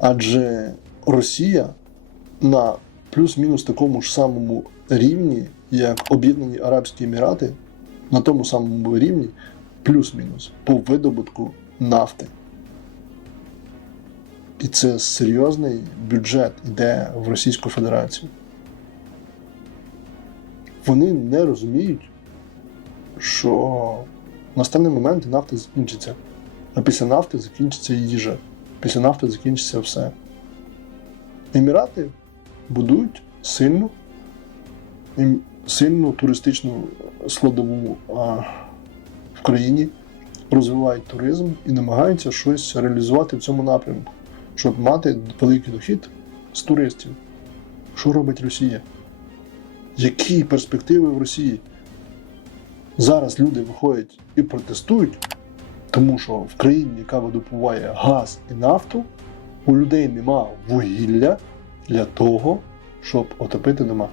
Адже Росія на плюс-мінус такому ж самому рівні, як Об'єднані Арабські Емірати, на тому самому рівні, плюс-мінус, по видобутку нафти. І це серйозний бюджет йде в Російську Федерацію. Вони не розуміють, що в наступний момент нафта закінчиться. А після нафти закінчиться їжа. Після нафти закінчиться все. Емірати будують сильну, ем- сильну туристичну складову в країні, розвивають туризм і намагаються щось реалізувати в цьому напрямку, щоб мати великий дохід з туристів. Що робить Росія? Які перспективи в Росії? Зараз люди виходять і протестують, тому що в країні, яка видобуває газ і нафту, у людей нема вугілля для того, щоб отопити дома.